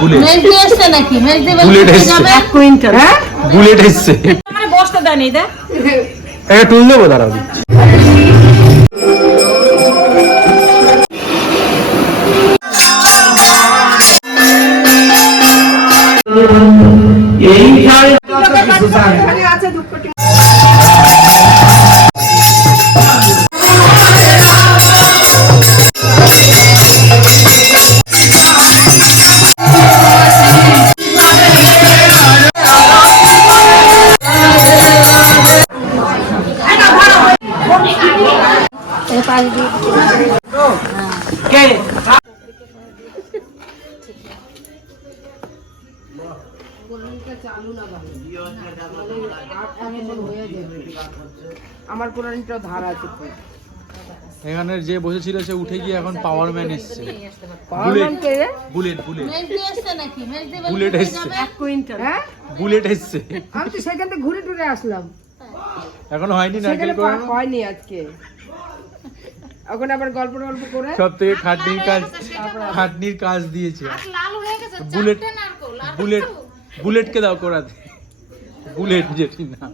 Bullet এসছে bullet এসছে। হ্যাঁ? মানে বসতে দেয়নি দে একটা টুল দেবো দাঁড়াও। আমার কোরআনটা ধার আছে এখানে যে বসেছিল সে উঠে গিয়ে এখন পাওয়ার ম্যান এসছে। পাওয়ার বুলেট বুলেট এসছে। বুলেট এসছে হ্যাঁ? বুলেট এসছে। আমি তো সেখান থেকে ঘুরে টুরে আসলাম। এখনও হয়নি সেখানে নারকেল হয়নি আজকে। এখন আবার গল্প টল্প করে? সব থেকে খাটনির কাজ খাটনির কাজ দিয়েছে। বুলেট বুলেট বুলেটকে দাও করাতে বুলেট যেটি না।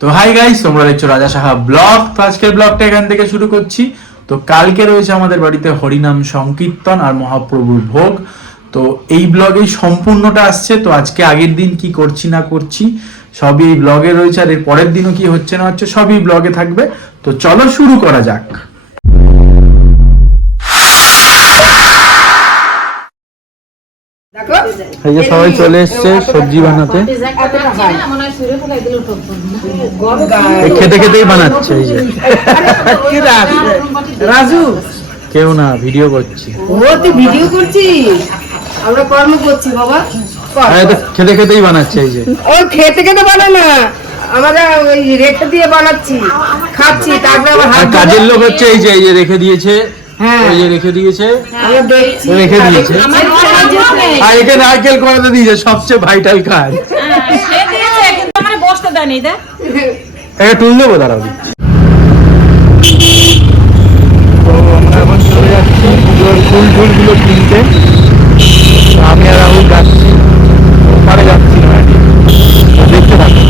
তো হাই গাইস তোমরা দেখছ রাজা সাহা ব্লগ। তো আজকের ব্লগটা এখান থেকে শুরু করছি। তো কালকে রয়েছে আমাদের বাড়িতে হরিনাম সংকীর্তন আর মহাপ্রভুর ভোগ। তো এই ব্লগে সম্পূর্ণটা আসছে। তো আজকে আগের দিন কি করছি না করছি, সবই এই ব্লগে রয়েছে। আর এর পরের দিনও কি হচ্ছে না হচ্ছে, সবই ব্লগে থাকবে। তো চলো শুরু করা যাক। এই যে সবাই চলে এসছে সবজি বানাতে। হয়। হয় খেতে খেতেই বানাচ্ছে এই যে। রাজু। কেউ না ভিডিও করছি। ও তুই ভিডিও করছিস? আমরা কর্ম করছি বাবা। কর। খেতে খেতেই বানাচ্ছে এই যে। ও খেতে খেতে বানায় না। আমরা ওই রেখে দিয়ে বানাচ্ছি। খাচ্ছি তারপরে আবার কাজের লোক হচ্ছে এই যে এই যে রেখে দিয়েছে। হ্যাঁ। যে রেখে দিয়েছে। রেখে দিয়েছে। আমার কাজ নেই। আর একে নারকেল করাতে দিয়েছে সবচেয়ে ভাইটাল কাজ। দে একটা টুল দেবো দাঁড়াও। তো আমরা এখন চলে যাচ্ছি ফুল টুলগুলো কিনতে। তো আমি আর রাহুল যাচ্ছি। ওপারে যাচ্ছি। দেখতে থাকো।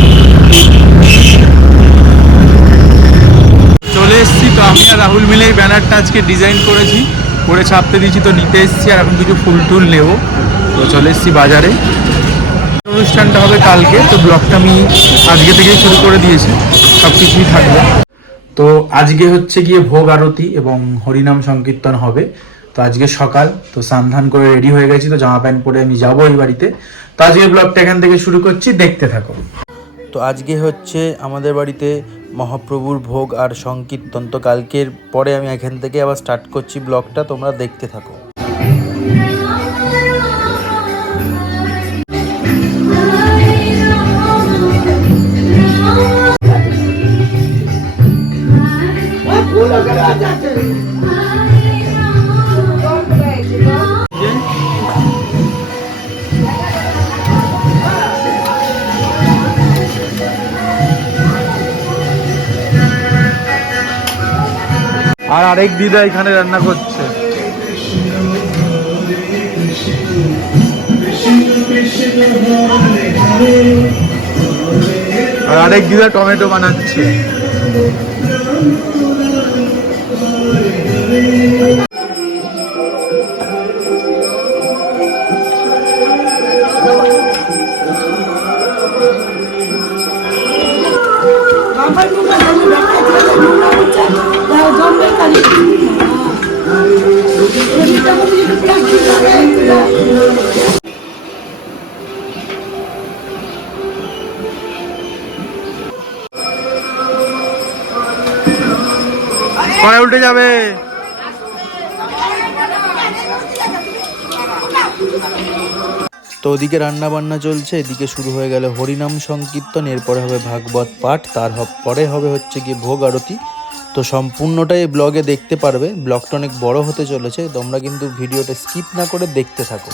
চলে এসেছি। তো আমি আর রাহুল মিলে ব্যানারটা আজকে ডিজাইন করেছি। করে ছাপতে দিয়েছি, তো নিতে এসেছি আর এখন কিছু ফুল টুল নেব। তো চলে এসেছি বাজারে। অনুষ্ঠানটা হবে কালকে, তো ব্লগটা আমি আজকে থেকেই শুরু করে দিয়েছি। সব কিছুই থাকবে। তো আজকে হচ্ছে গিয়ে ভোগ আরতি এবং হরিনাম সংকীর্তন হবে। তো আজকে সকাল, তো স্নান করে রেডি হয়ে গেছি, তো জামা প্যান্ট পরে আমি যাব এই বাড়িতে। তো আজকে ব্লগটা এখান থেকে শুরু করছি, দেখতে থাকো। তো আজকে হচ্ছে আমাদের বাড়িতে মহাপ্রভুর ভোগ আর সংকীর্তন। তো কালকের পরে আমি এখান থেকে আবার স্টার্ট করছি ব্লগটা, তোমরা দেখতে থাকো। আর আরেক দিদা এখানে রান্না করছে। আর আরেক দিদা টমেটো বানাচ্ছে। পরে উল্টে যাবে। তো ওদিকে রান্না বান্না চলছে, এদিকে শুরু হয়ে গেল হরিনাম সংকীর্তন, এরপরে হবে ভাগবত পাঠ, তার পরে হবে হচ্ছে গিয়ে ভোগ আরতি। তো সম্পূর্ণটাই ব্লগে দেখতে পারবে। ব্লগটা অনেক বড় হতে চলেছে, তোমরা কিন্তু ভিডিওটা স্কিপ না করে দেখতে থাকো।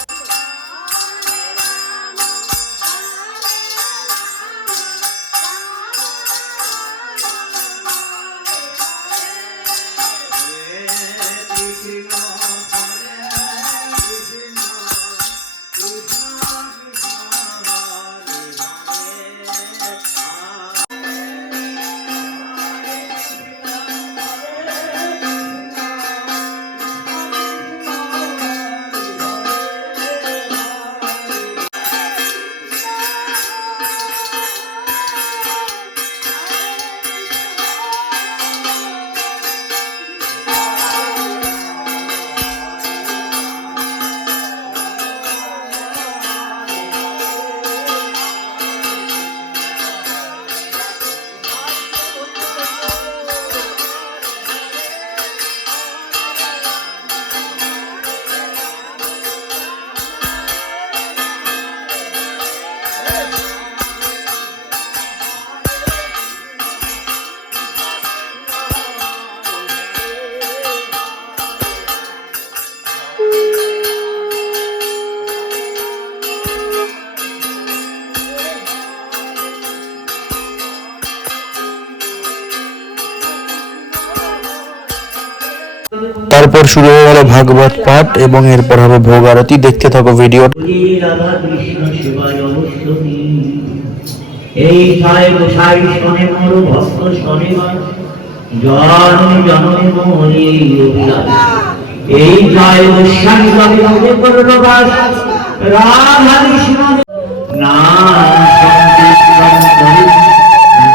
শুরু হয়ে গেল ভাগবত পাঠ এবং এরপর হবে ভোগ আরতি। দেখতে থাকো ভিডিও রাধা কৃষ্ণ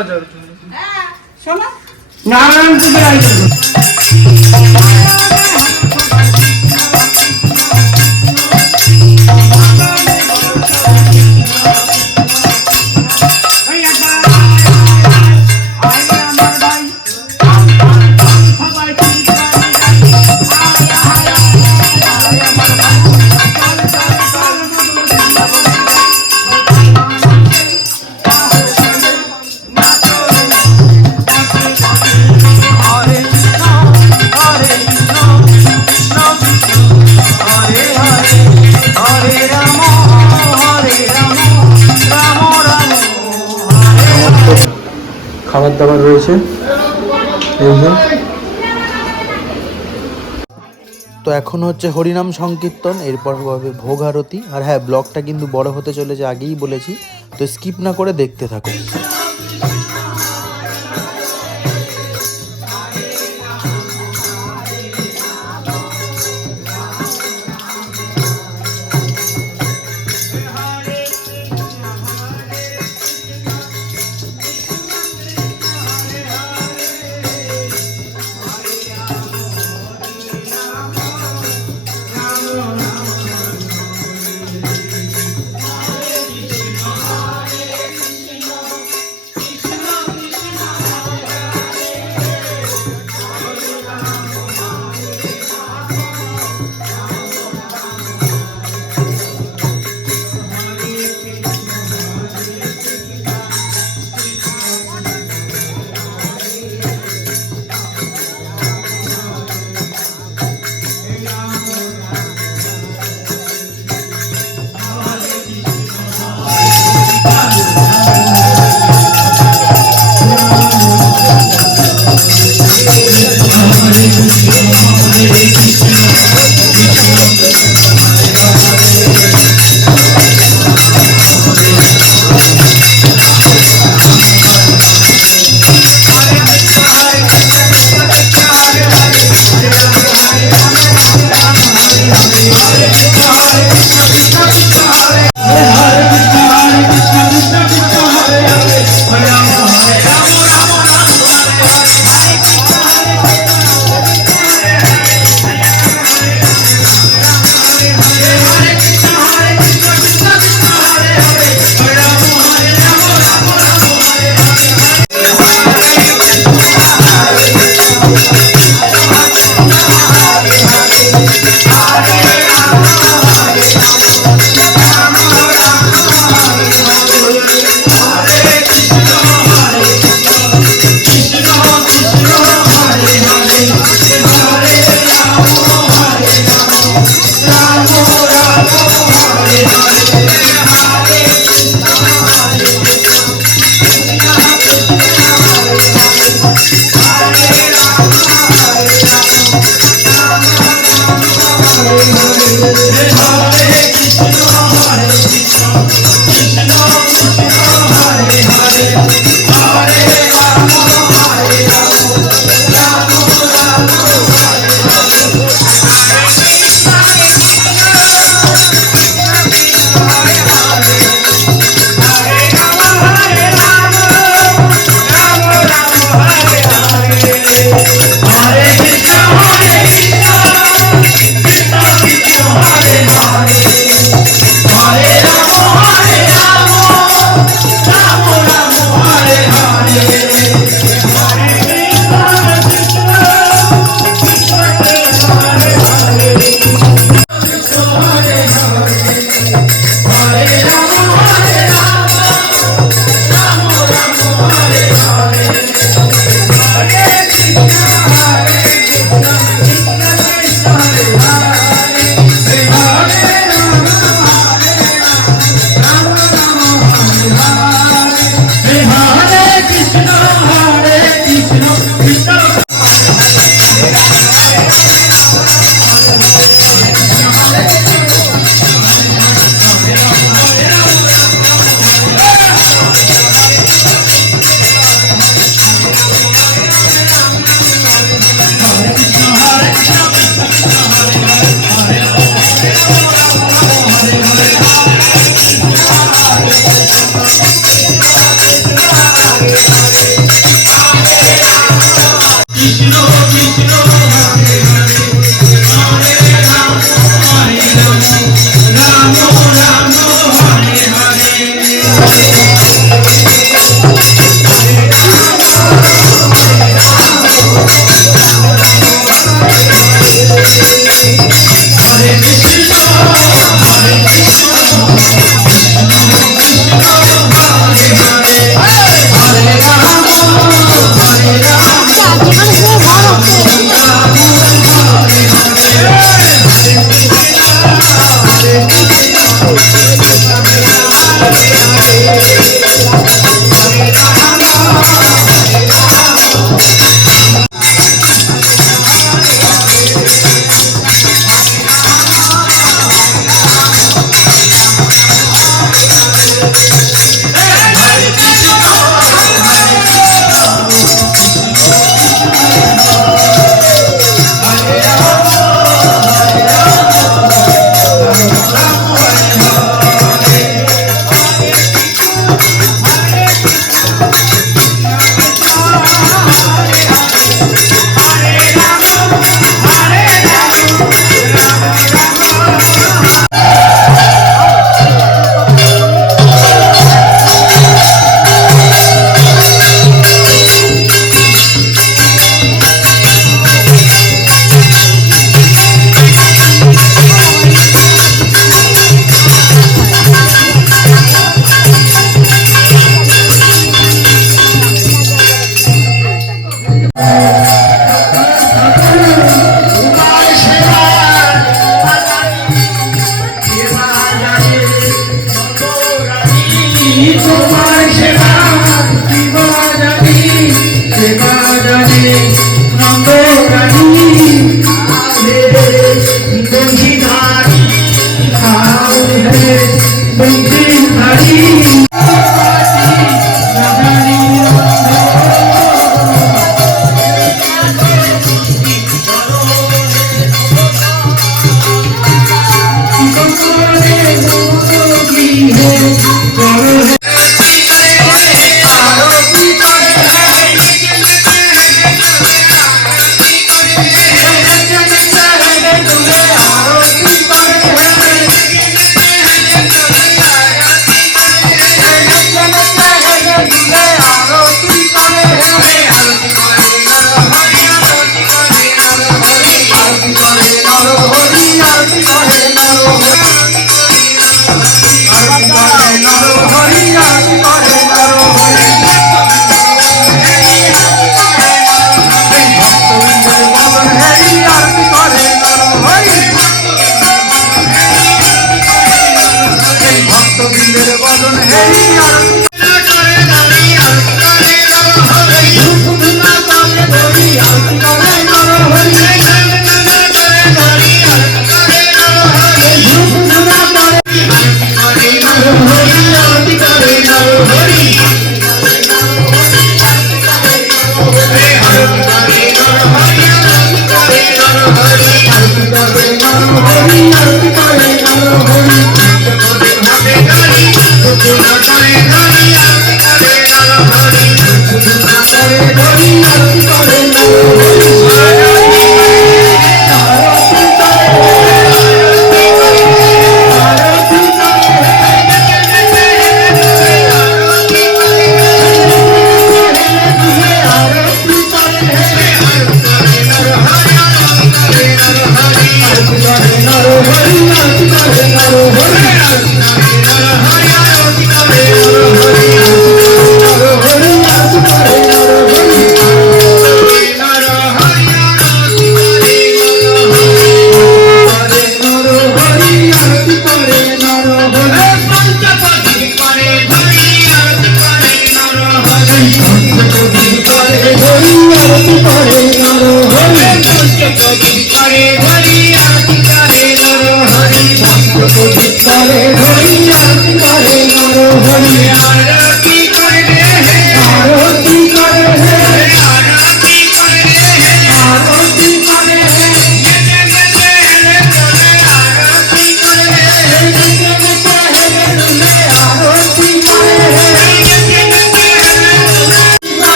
এখানটা ওই এখন হচ্ছে হরিনাম সংকীর্তন, এরপর হবে ভোগ আরতি আর হ্যাঁ ব্লগটা কিন্তু বড় হতে চলেছে আগেই বলেছি, তো স্কিপ না করে দেখতে থাকো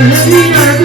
ও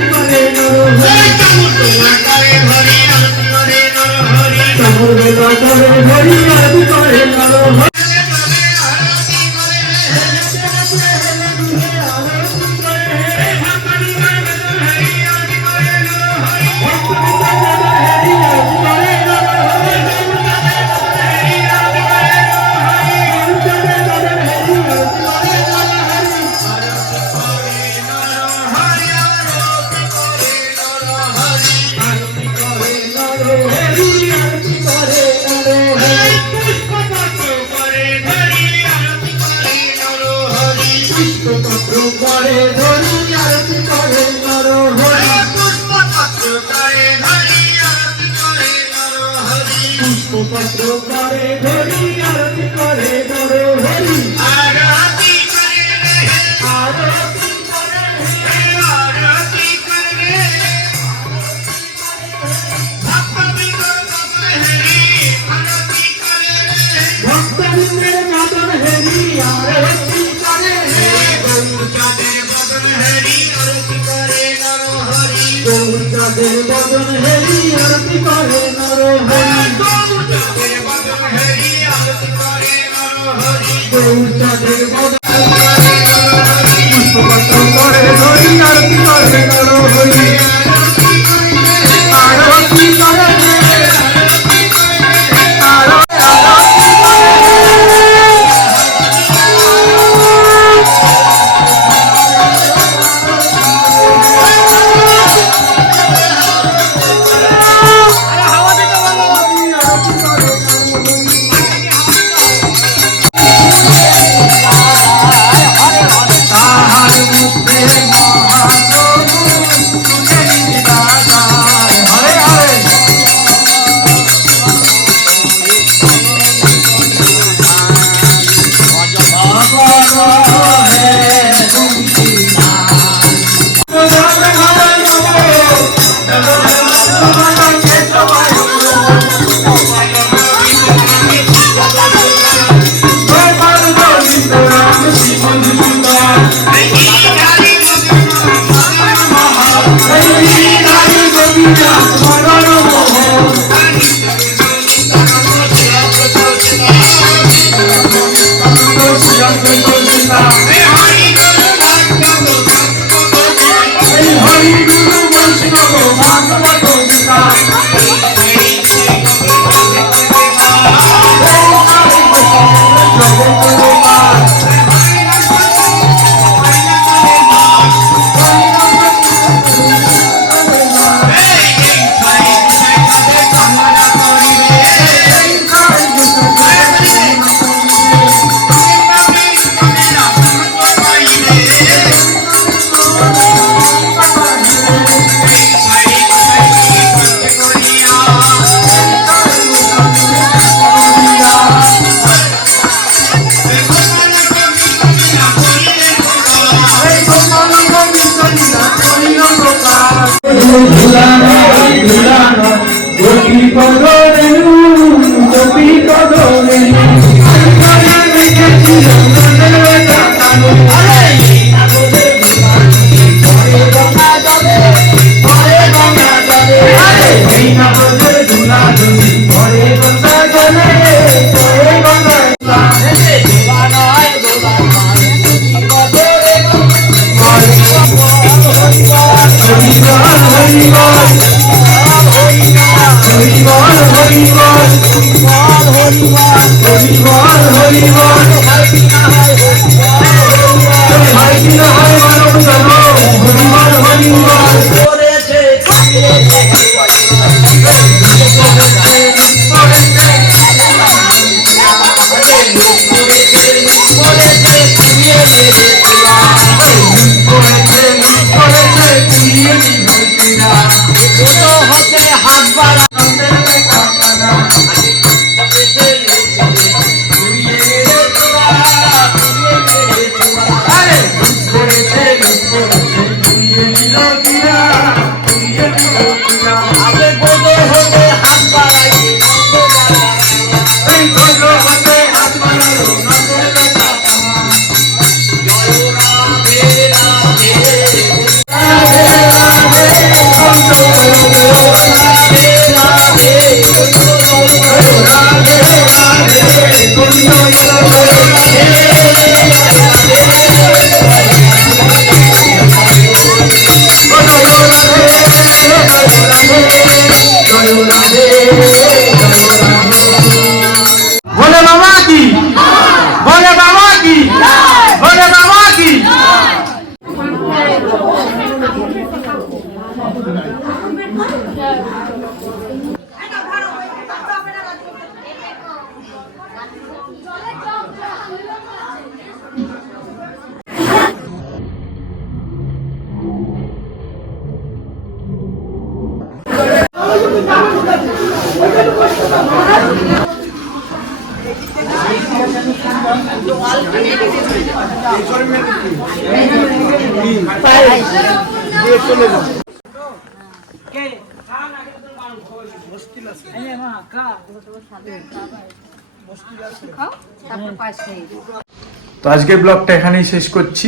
তো আজকের ব্লগটা এখানেই শেষ করছি।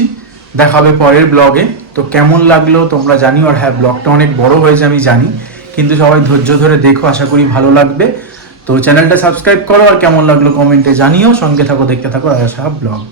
দেখাবে পরের ব্লগে। তো কেমন লাগল তোমরা জানিও, আর হ্যাঁ ব্লগটা অনেক বড় হয়েছে, আমি জানি। কিন্তু সবাই ধৈর্য ধরে দেখো, আশা করি ভালো লাগবে। তো চ্যানেলটা সাবস্ক্রাইব করো, আর কেমন লাগল কমেন্টে জানিও। সঙ্গে থাকো, দেখতে থাকো আশা ব্লগ।